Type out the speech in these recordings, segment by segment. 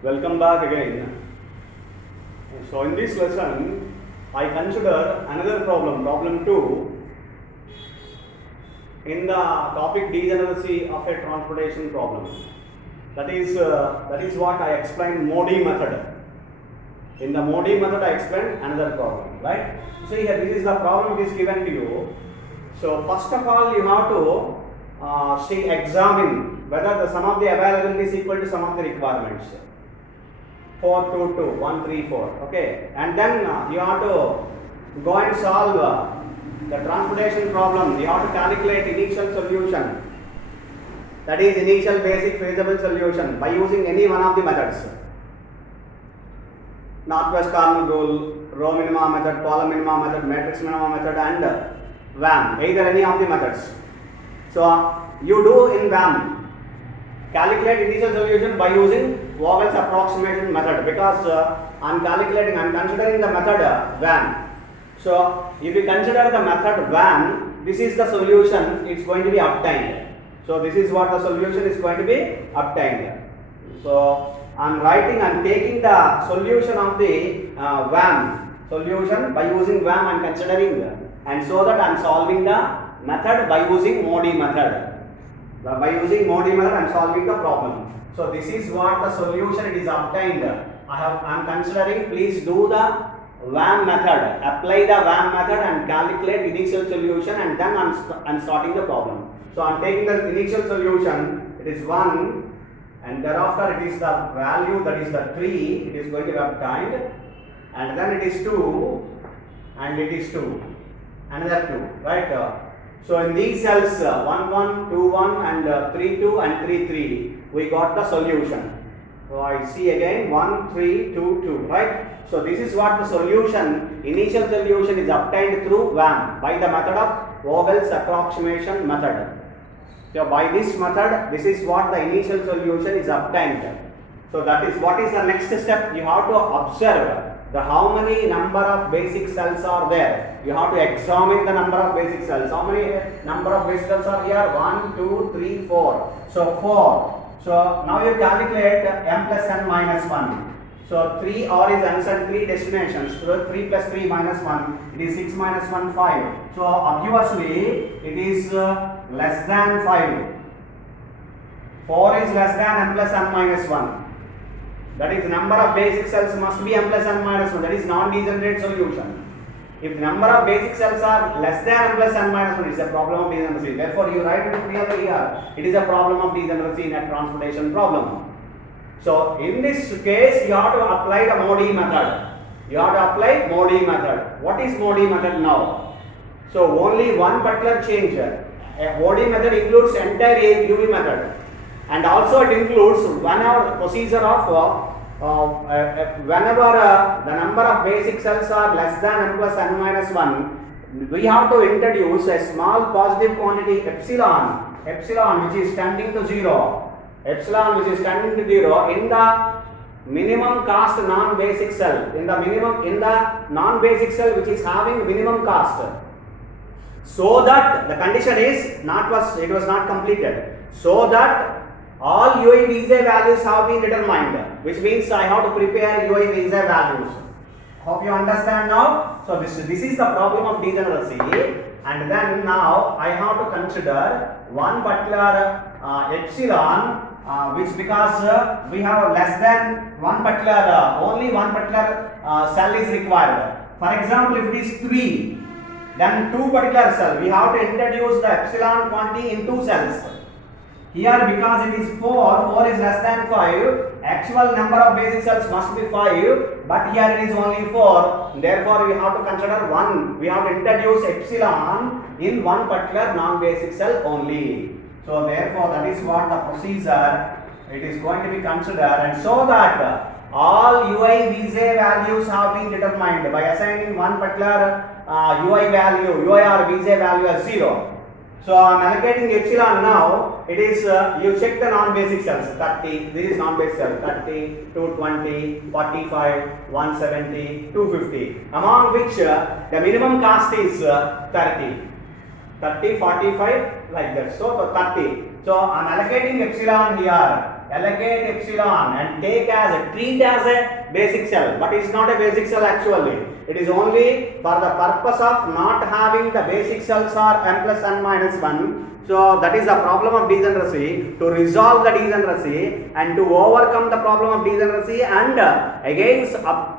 Welcome back again. So in this lesson, I consider another problem, problem 2, in the topic degeneracy of a transportation problem. That is what I explained Modi method. In the Modi method, I explained another problem, right? So here, this is the problem it is given to you. So first of all, you have to examine whether the sum of the availability is equal to sum of the requirements. 4, 2, 2, 1, 3, 4. Okay, and then you have to go and solve the transportation problem. You have to calculate initial solution. That is initial basic feasible solution by using any one of the methods. Northwest Corner rule, row minima method, column minima method, matrix minima method, and VAM. Either any of the methods. So you do in VAM. Calculate initial solution by using Vogel's approximation method, because I am considering the method VAM. So if you consider the method VAM, this is the solution it's going to be obtained. So this is what the solution is going to be obtained. So I am taking the solution of the VAM solution by using VAM and considering, and so that I am solving the method by using Modi method. By using Modi method, I am solving the problem. So this is what the solution it is obtained. I am considering. Please do the VAM method. Apply the VAM method and calculate initial solution, and then I am starting the problem. So I am taking the initial solution. It is 1, and thereafter it is the value, that is the 3. It is going to be obtained, and then it is 2, and it is 2, another 2, right? So in these cells 1, 1, 2, 1, and 3, 2, and 3, 3, we got the solution. So I see again 1, 3, 2, 2, right? So this is what the solution, initial solution is obtained through VAM by the method of Vogel's approximation method. So by this method, this is what the initial solution is obtained. So that is what is the next step. You have to observe how many number of basic cells are there. You have to examine the number of basic cells. How many number of basic cells are here? 1, 2, 3, 4. So 4. So now you calculate m plus n minus 1. So 3 r is answered 3 destinations. So 3 plus 3 minus 1. It is 6 minus 1, 5. So obviously it is less than 5. 4 is less than m plus n minus 1. That is, number of basic cells must be m plus n minus 1. That is non-degenerate solution. If the number of basic cells are less than m plus n minus 1, it is a problem of degeneracy. Therefore, you write it clearly here. It is a problem of degeneracy in a transportation problem. So in this case, you have to apply the Modi method. You have to apply Modi method. What is Modi method now? So only one particular change. A Modi method includes entire UV method, and also it includes whenever procedure of whenever the number of basic cells are less than m plus n minus 1, we have to introduce a small positive quantity epsilon which is tending to 0. Epsilon which is tending to 0 in the minimum cost non-basic cell, in the non-basic cell which is having minimum cost, so that the condition is it was not completed, so that all UI Visa values have been determined, which means I have to prepare UI Visa values. Hope you understand now. So this is the problem of degeneracy, and then now I have to consider one particular epsilon, which because we have less than one particular only one particular cell is required. For example, if it is 3, then 2 particular cell, we have to introduce the epsilon quantity in 2 cells. Here, because it is 4 is less than 5, actual number of basic cells must be 5, but here it is only 4. Therefore, we have to consider 1. We have to introduce epsilon in one particular non-basic cell only. So therefore, that is what the procedure it is going to be considered, and so that all UI Visa values have been determined by assigning one particular UI or Visa value as 0. So I am allocating epsilon now. It is you check the non-basic cells. 30. This is non-basic cell. 30, 220, 45, 170, 250. Among which the minimum cost is 30. 30, 45, like that. So 30. So I'm allocating epsilon here. Allocate epsilon and treat as a basic cell, but it's not a basic cell actually. It is only for the purpose of not having the basic cells are m plus n minus 1. So that is the problem of degeneracy. To resolve the degeneracy and to overcome the problem of degeneracy and against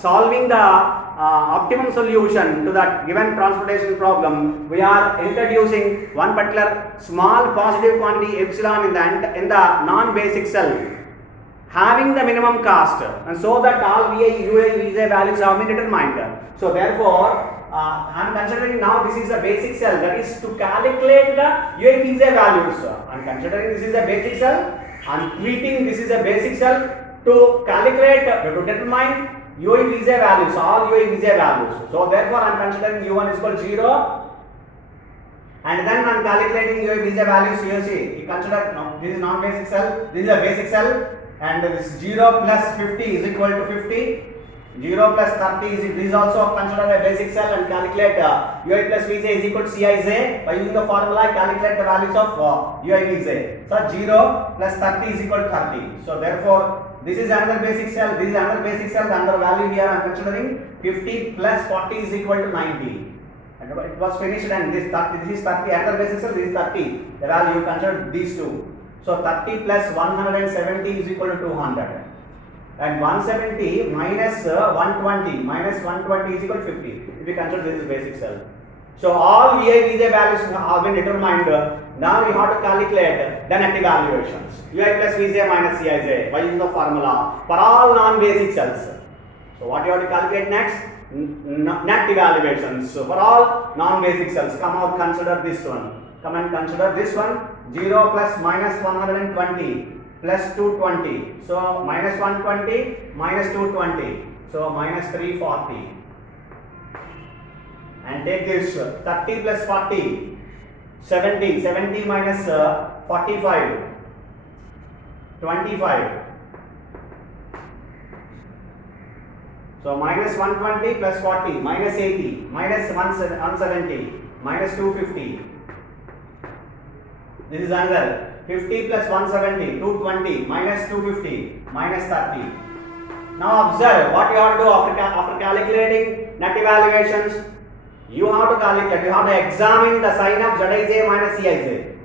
solving the optimum solution to that given transportation problem, we are introducing one particular small positive quantity epsilon in the non-basic cell, having the minimum cost, and so that all VA, UA, Vj values have been determined. So therefore, I am considering now this is a basic cell, that is to calculate the UA, Vj values. I am considering this is a basic cell. I am treating this is a basic cell to calculate, to determine UA, Vj values, all UA, Vj values. So therefore, I am considering U1 is equal to 0. And then I am calculating UA, Vj values here. See, you consider now this is non-basic cell, this is a basic cell, and this 0 plus 50 is equal to 50. 0 plus 30 is also considered a basic cell, and calculate UA plus Vj is equal to Cij. By using the formula, calculate the values of UA, Vj. So 0 plus 30 is equal to 30. So therefore, this is another basic cell, this is another basic cell, the another value here I am considering 50 plus 40 is equal to 90. And it was finished, and this 30, this is 30, another basic cell, this is 30. The value you consider these two. So 30 plus 170 is equal to 200. And 170 minus 120 is equal to 50. If you consider this is basic cell. So all VA, Vj values have been determined. Now we have to calculate the net evaluations. Ui plus Vj minus Cij by using the formula for all non-basic cells. So what you have to calculate next? Net evaluations. So for all non-basic cells, come out, consider this one. Come and consider this one. 0 plus minus 120 plus 220. So minus 120 minus 220. So minus 340. And take this 30 plus 40, 70, 70 minus 45, 25. So minus 120 plus 40, minus 80, minus 170, minus 250. This is another 50 plus 170, 220, minus 250, minus 30. Now observe what you have to do after calculating net evaluations. You have to calculate, you have to examine the sign of Zij minus Cij.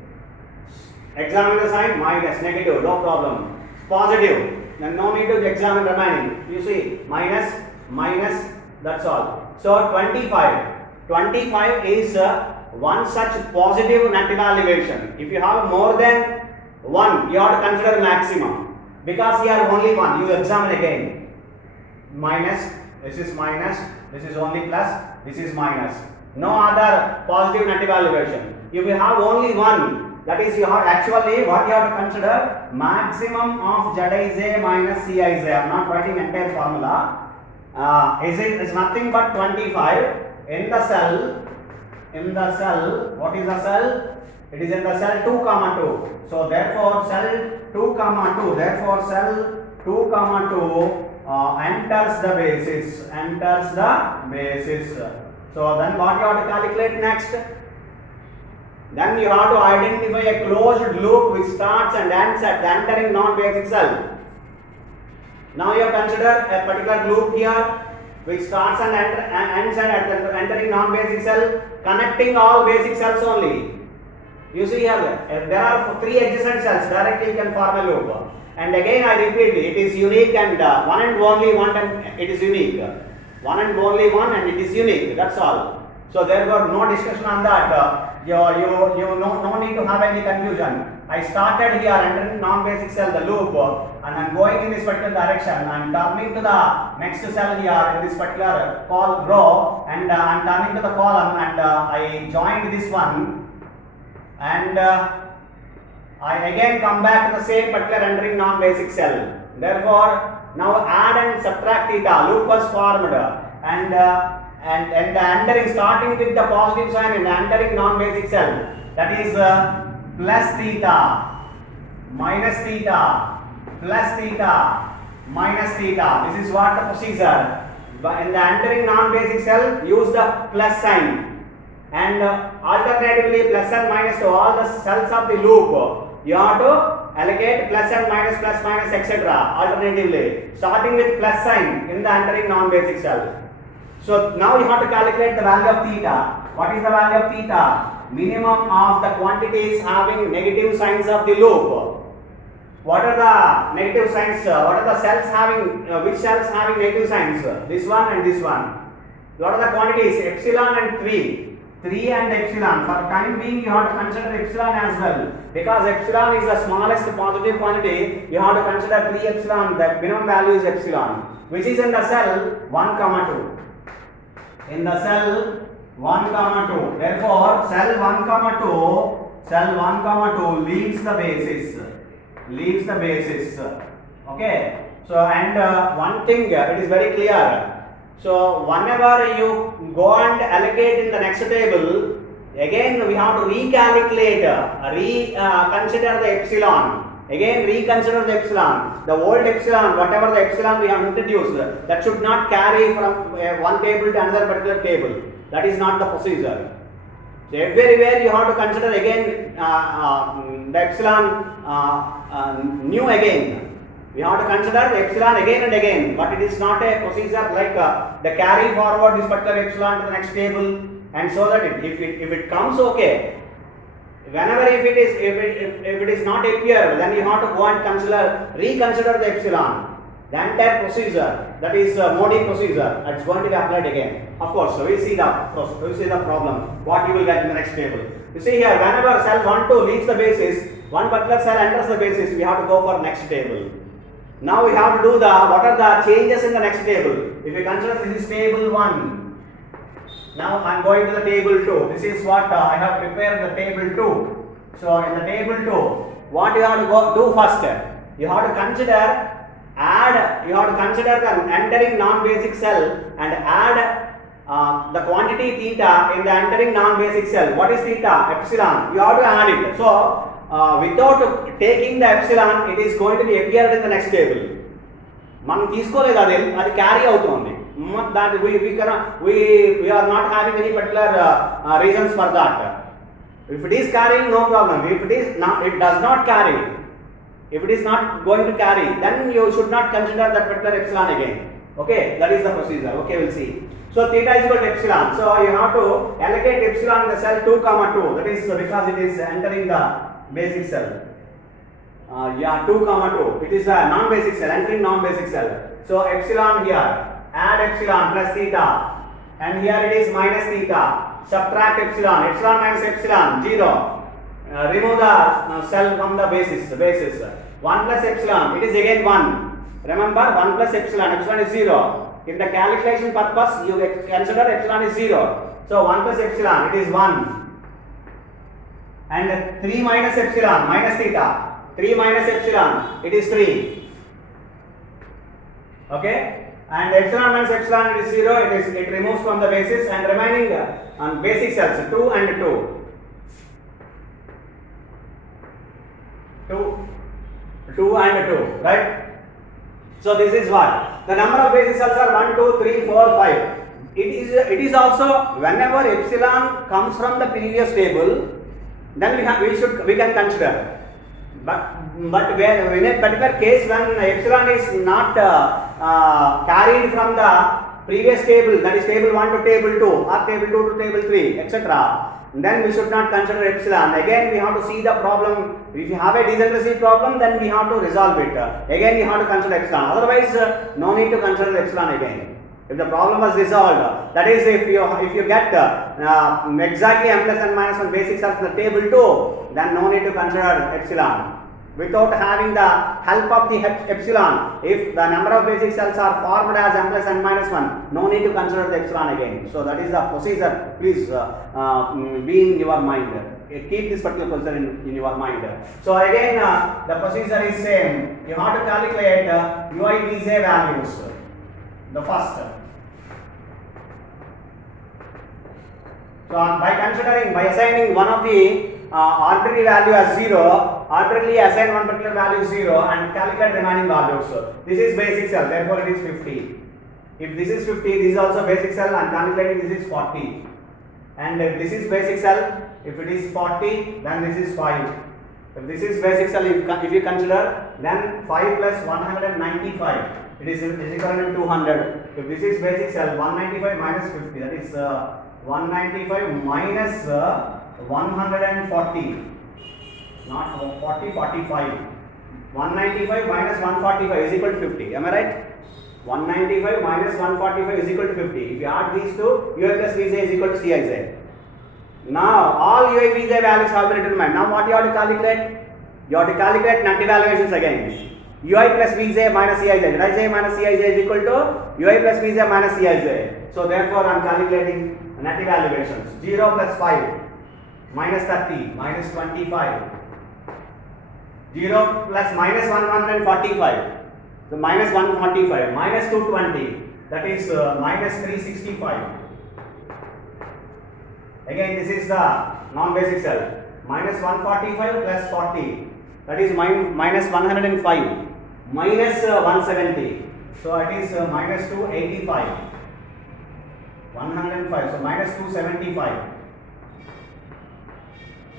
Examine the sign, minus, negative, no problem. Positive, then no need to examine remaining. You see, minus, minus, that's all. So 25. 25 is one such positive net evaluation. If you have more than one, you have to consider maximum. Because here only one, you examine again. Minus, this is minus, this is only plus, this is minus. No other positive net evaluation. If you have only one, that is you have actually what you have to consider maximum of Zij minus Cij. I am not writing entire formula. Is nothing but 25 in the cell. In the cell, what is the cell? It is in the cell 2 comma 2. So therefore cell 2 comma 2. Therefore cell 2 comma 2 enters the basis. Enters the basis. So then what you have to calculate next? Then you have to identify a closed loop which starts and ends at the entering non-basic cell. Now you consider a particular loop here which starts and ends at the entering non-basic cell, connecting all basic cells only. You see here, there are 3 adjacent cells, directly you can form a loop. And again I repeat, it is unique and one and only one, and it is unique. One and only one, and it is unique, that's all. So therefore no discussion on that. You no need to have any confusion. I started here entering non-basic cell, the loop, and I am going in this particular direction. I am turning to the next cell here in this particular row, and I am turning to the column, and I joined this one, and I again come back to the same particular entering non-basic cell. Therefore, now add and subtract theta. Loop was formed, and the entering, starting with the positive sign and entering non-basic cell, that is plus theta, minus theta, plus theta, minus theta. This is what the procedure. In the entering non-basic cell, use the plus sign, and alternatively plus and minus to all the cells of the loop. you have to allocate plus and minus etc. alternatively, starting with plus sign in the entering non-basic cell. So now you have to calculate the value of theta. What is the value of theta? Minimum of the quantities having negative signs of the loop. What are the negative signs? What are the cells having, which cells having negative signs? This one and this one. What are the quantities? Epsilon and 3. 3 and epsilon. For time being, you have to consider epsilon as well. Because epsilon is the smallest positive quantity, you have to consider 3 epsilon. The minimum value is epsilon, which is in the cell 1, 2. In the cell 1, 2. Therefore, cell 1, 2 leaves the basis. Leaves the basis. Okay. So, and one thing, it is very clear. So, whenever you go and allocate in the next table, again we have to recalculate, consider the epsilon. Again, reconsider the epsilon. The old epsilon, whatever the epsilon we have introduced, that should not carry from one table to another particular table. That is not the procedure. So, everywhere you have to consider again the epsilon new again. We have to consider the epsilon again and again, but it is not a procedure like the carry forward this particular epsilon to the next table, and so that if it comes okay, whenever if it is not appear, then you have to go and reconsider the epsilon. The entire procedure, that is Modi procedure, it's going to be applied again. Of course, so we see the problem, what you will get in the next table. You see here, whenever cell 1, 2 leaves the basis, one particular cell enters the basis, we have to go for next table. Now we have to do what are the changes in the next table. If you consider this is table 1, now I am going to the table 2. This is what I have prepared the table 2. So in the table 2, what you have to do first? You have to consider the entering non-basic cell and add the quantity theta in the entering non-basic cell. What is theta? Epsilon. You have to add it. So without taking the epsilon, it is going to be appeared in the next table. మనం తీసుకోలేదు అది carry అవుతుంది. That we are not having any particular reasons for that. If it is carrying, no problem. If it is not, it does not carry. If it is not going to carry, then you should not consider that particular epsilon again. Okay, that is the procedure. Okay, we'll see. So theta is equal to epsilon. So you have to allocate epsilon in the cell 2, 2. That is because it is entering the basic cell. 2, 2. It is a non-basic cell, entering non-basic cell. So epsilon here, add epsilon plus theta, and here it is minus theta. Subtract epsilon. Epsilon minus epsilon 0. Remove the cell from the basis. 1 plus epsilon. It is again 1. Remember, 1 plus epsilon. Epsilon is 0. In the calculation purpose, you consider epsilon is 0. So 1 plus epsilon. It is 1. And 3 minus epsilon, minus theta. 3 minus epsilon, it is 3. Okay? And epsilon minus epsilon, it is 0. It removes from the basis, and remaining on basic cells 2 and 2. 2 and 2, right? So this is what? The number of basic cells are 1, 2, 3, 4, 5. It is also whenever epsilon comes from the previous table, then we can consider. But where in a particular case when epsilon is not carried from the previous table, that is table 1 to table 2 or table 2 to table 3, etc., then we should not consider epsilon. Again, we have to see the problem. If you have a degeneracy problem, then we have to resolve it. Again, we have to consider epsilon. Otherwise, no need to consider epsilon again. If the problem was resolved, that is, if you get exactly m plus n minus 1 basic cells in the table 2, then no need to consider epsilon. Without having the help of the epsilon, if the number of basic cells are formed as m plus n minus 1, no need to consider the epsilon again. So that is the procedure. Please be in your mind. Keep this particular procedure in your mind. So again, the procedure is same. You have to calculate ui vj values. The first. So by assigning one of the arbitrary value as 0, arbitrarily assign one particular value 0 and calculate remaining values. This is basic cell, therefore it is 50. If this is 50, this is also basic cell, and calculating this is 40. And if this is basic cell, if it is 40, then this is 5. If this is basic cell, if you consider, then 5 plus 195, it is equal to 200. If this is basic cell, 195 minus 50, that is 195 minus 140, not 40, 45. 195 minus 145 is equal to 50. Am I right? 195 minus 145 is equal to 50. If you add these two, Ui plus Vj is equal to Cij. Now, all Ui Vj values have been determined. Now, what you have to calculate? You have to calculate net evaluations again. Ui plus Vj minus Cij. Wij minus Cij is equal to Ui plus Vj minus Cij. So, therefore, I am calculating net evaluations. 0 plus 5 minus 30 minus 25. 0 plus minus 145. So, minus 145 minus 220, that is minus 365. Again, this is the non-basic cell. Minus 145 plus 40, that is minus 105 minus 170. So, it is minus 285. 105. So, minus 275.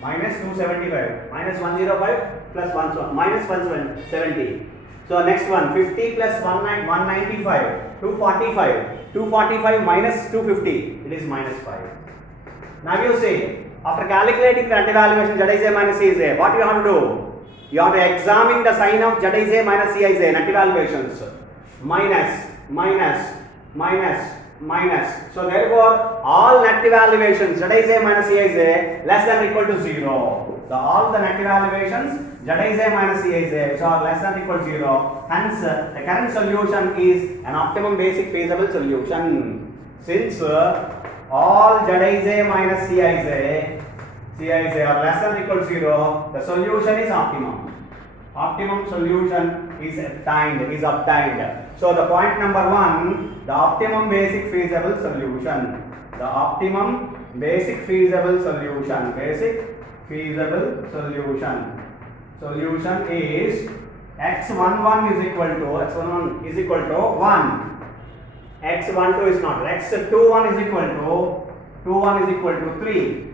Minus 275. Minus 105 plus 1 minus 170. So, next one, 50 plus 195, 245. 245 minus 250, it is minus 5. Now you see, after calculating the net evaluation Zij minus Cij, what you have to do? You have to examine the sign of Zij minus Cij, net evaluations. Minus, minus, minus, minus. So therefore, all net evaluations Zij minus Cij less than or equal to 0. So all the net evaluations Zij minus Cij which are less than or equal to 0. Hence, the current solution is an optimum basic feasible solution. Since all Zij minus Cij are less than or equal to 0, the solution is optimum. Optimum solution is obtained. So the point number 1, the optimum basic feasible solution. The optimum basic feasible solution. Basic feasible solution. Solution is x11 is equal to 1. X12 is not. X21 is equal to 3.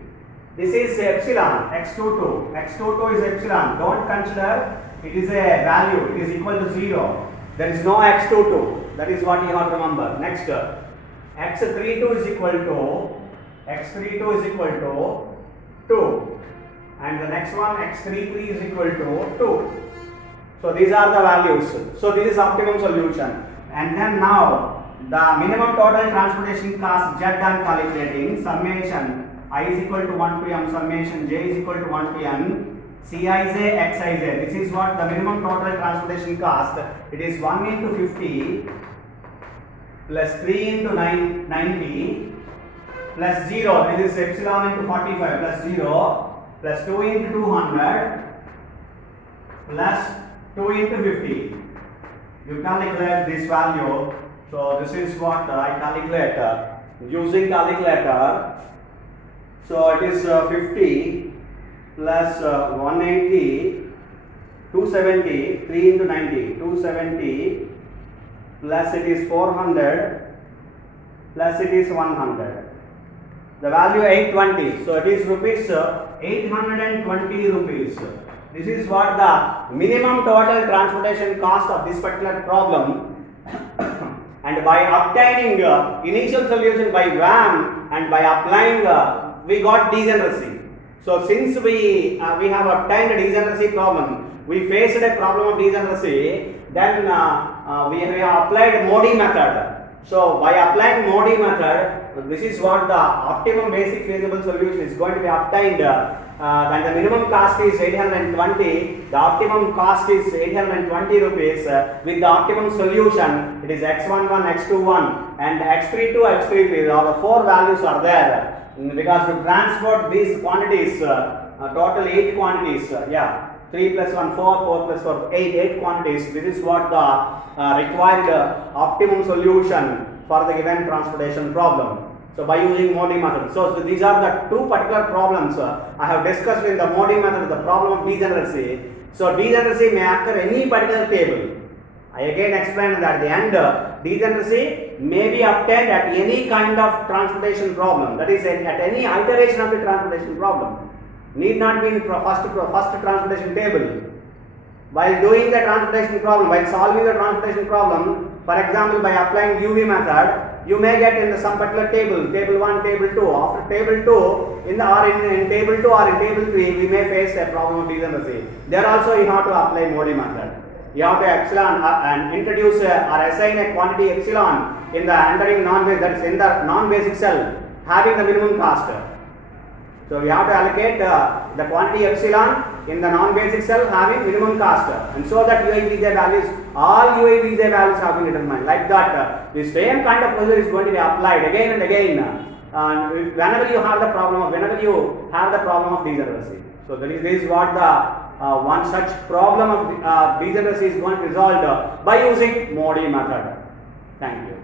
This is epsilon. X22. X22 is epsilon. Don't consider it is a value. It is equal to 0. There is no x22. That is what you have to remember. Next, x32 is equal to 2. And the next one, x33 is equal to 2. So these are the values. So this is optimum solution. And then now the minimum total transportation cost Z I am calculating. Summation I is equal to 1 to m, summation j is equal to 1 to n, Cij xij. This is what the minimum total transportation cost. It is 1 into 50 plus 3 into 90 plus 0. This is epsilon into 45 plus 0 plus 2 into 200 plus 2 into 50. You calculate this value. So this is what I calculate using calculator. So it is 50 plus 180, 270, 3 into 90, 270 plus it is 400 plus it is 100. The value 820. So it is rupees 820 rupees. This is what the minimum total transportation cost of this particular problem. And by obtaining initial solution by VAM and by applying we got degeneracy. So since we have obtained a degeneracy problem, we faced a problem of degeneracy, then we have applied Modi method. So by applying Modi method, this is what the optimum basic feasible solution is going to be obtained. Then the minimum cost is 820, the optimum cost is 820 rupees. With the optimum solution, it is x11, x21 and x32, x33. All the 4 values are there. Because to transport these quantities, total 8 quantities, 3 plus 1, 4, 4 plus 4, 8 quantities. This is what the required optimum solution for the given transportation problem. So by using Modi method. So these are the 2 particular problems I have discussed in the Modi method, the problem of degeneracy. So degeneracy may occur any particular table. I again explained that at the end, degeneracy may be obtained at any kind of transportation problem, that is at any iteration of the transportation problem. need not be in first transportation table. While doing the transportation problem, while solving the transportation problem, for example, by applying UV method, you may get in some particular table, table 1, table 2. After table 2, in table 2 or in table 3, we may face a problem of degeneracy. There also you have to apply Modi method. You have to epsilon and introduce or assign a quantity epsilon in the entering non-basic, that is in the non-basic cell, having the minimum cost. So we have to allocate the quantity epsilon in the non-basic cell having minimum cost, and so that UIVJ values, all UIVJ values have been determined. Like that, the same kind of procedure is going to be applied again and again whenever you have the problem of degeneracy. So this is what the one such problem of degeneracy is going to be resolved by using Modi method. Thank you.